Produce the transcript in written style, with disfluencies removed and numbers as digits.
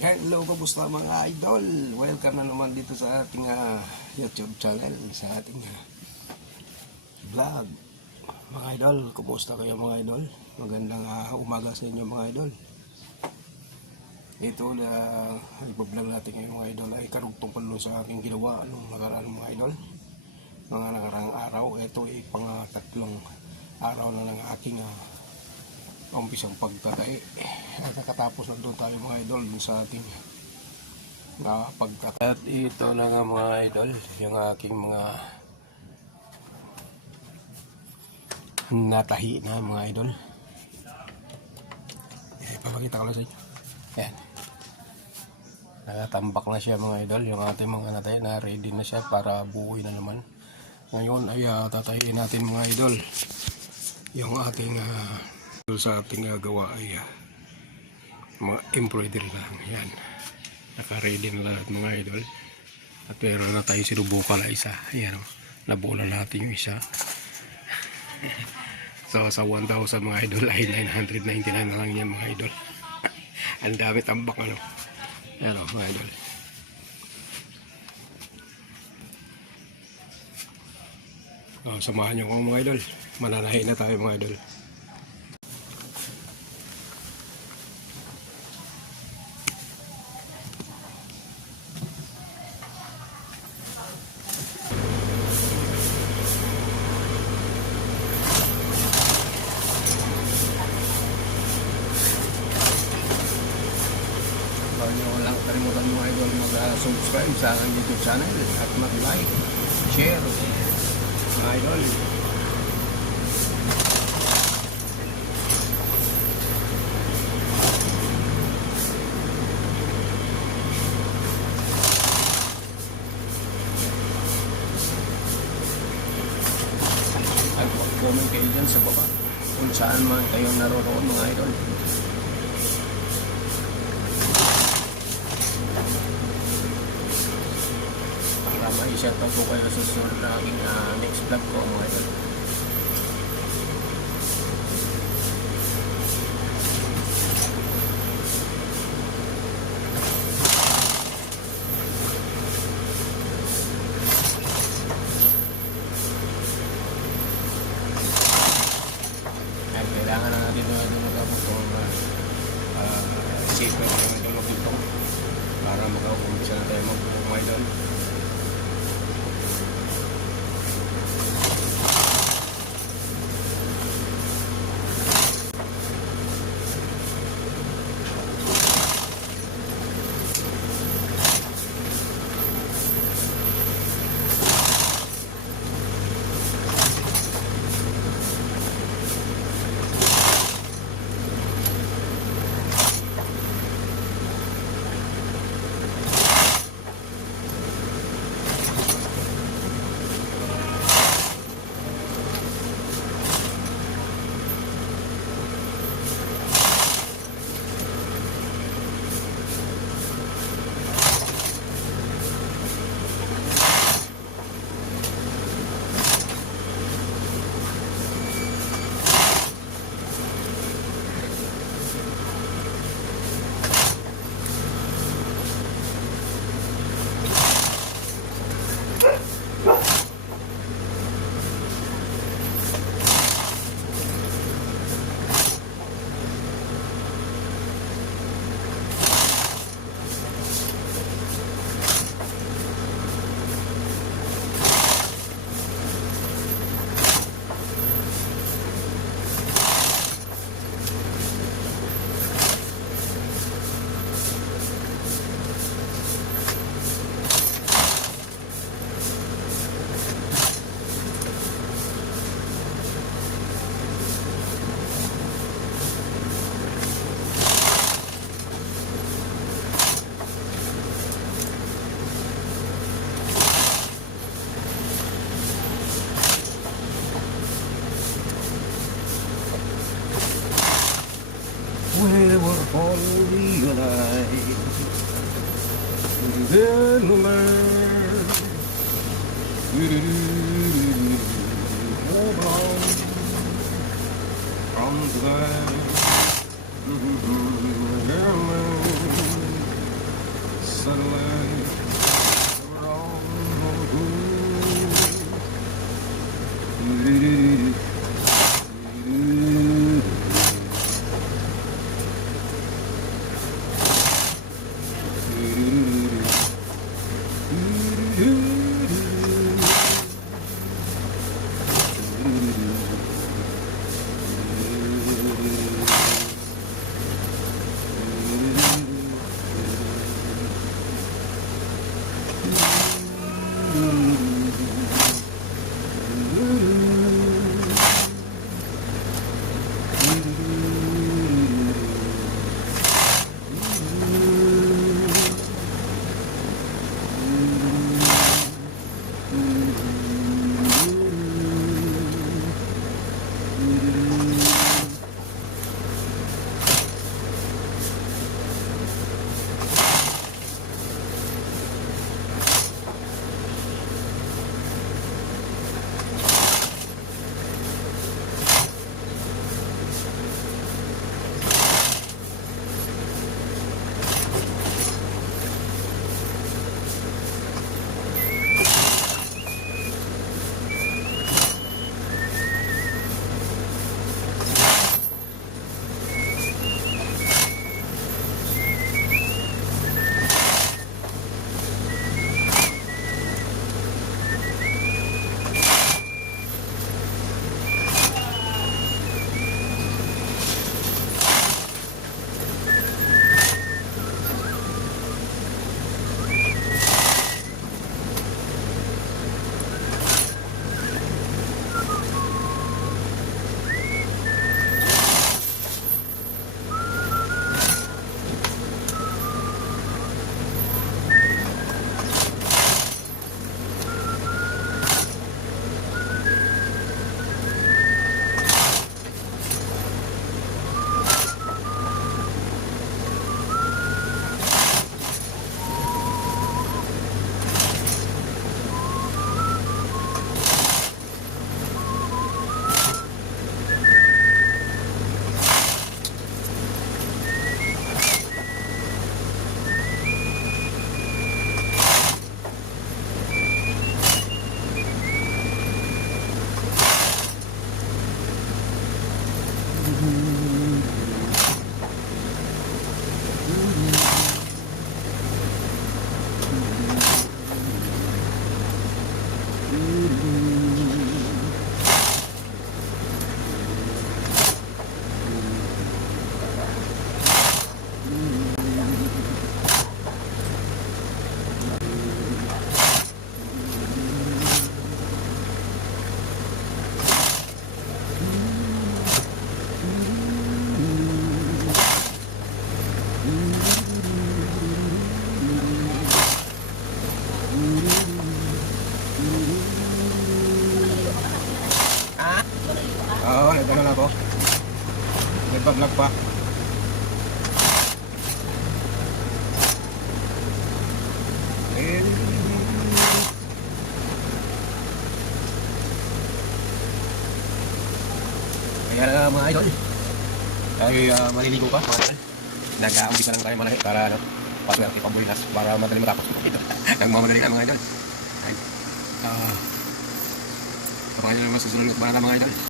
Hello, kamusta mga idol? Welcome na naman dito sa ating YouTube channel, sa ating vlog. Mga idol, kumusta kayo mga idol? Magandang umaga sa inyo mga idol. Ito na ipa-vlog natin ngayon mga idol ay karugtong palo sa aking ginawa nung nakaraan mga idol. Mga nakaraang araw, ito ay pang-tatlong araw na ng aking umpisang pagtatae. At nakatapos na doon tayo mga idol sa ating pagtatae. At ito na nga mga idol, yung aking mga natahi na mga idol. Papakita ko lang sa inyo. Ayan. Nakatambak na siya mga idol, yung ating mga natahi na ready na siya para buuin na naman. Ngayon ay tatahiin natin mga idol yung ating sa ating gawa ay mga embroidery lang. Yan, naka-ready na lahat mga idol. At meron na tayo sinubukan na isa. Ayan, nabuo na natin yung isa. So sa 1,000 mga idol ay 999 na lang yan mga idol. Ang dami tambak ano. Ayan mga idol. Samahan nyo ko mga idol. Mananahin na tayo mga idol. Huwag nyo lang kalimutan mga idol mag-subscribe sa aking YouTube channel at mag-like, share mga idol. At mag-comment kayo dyan sa baba kung saan man kayo naroon mga idol. May shoutout po kayo sa susunod na aking next vlog ko mga idol. At kailangan na natin dumagapos itong sequence ng tulog ito para mag-umpisa na tayo mag-buong mga idol. We were only alive and then we learned hold on from the sunlight Oo, nagano na ako. Nagpa-vlog pa. Kaya mga idol, tayo maliligo pa mga idol. Nag-uumpisa lang tayo malaki para ano, paswerte pambulinas para madali matapos ito. Nagmamadali ka mga idol. Kapag nyo naman susunod at mga idol.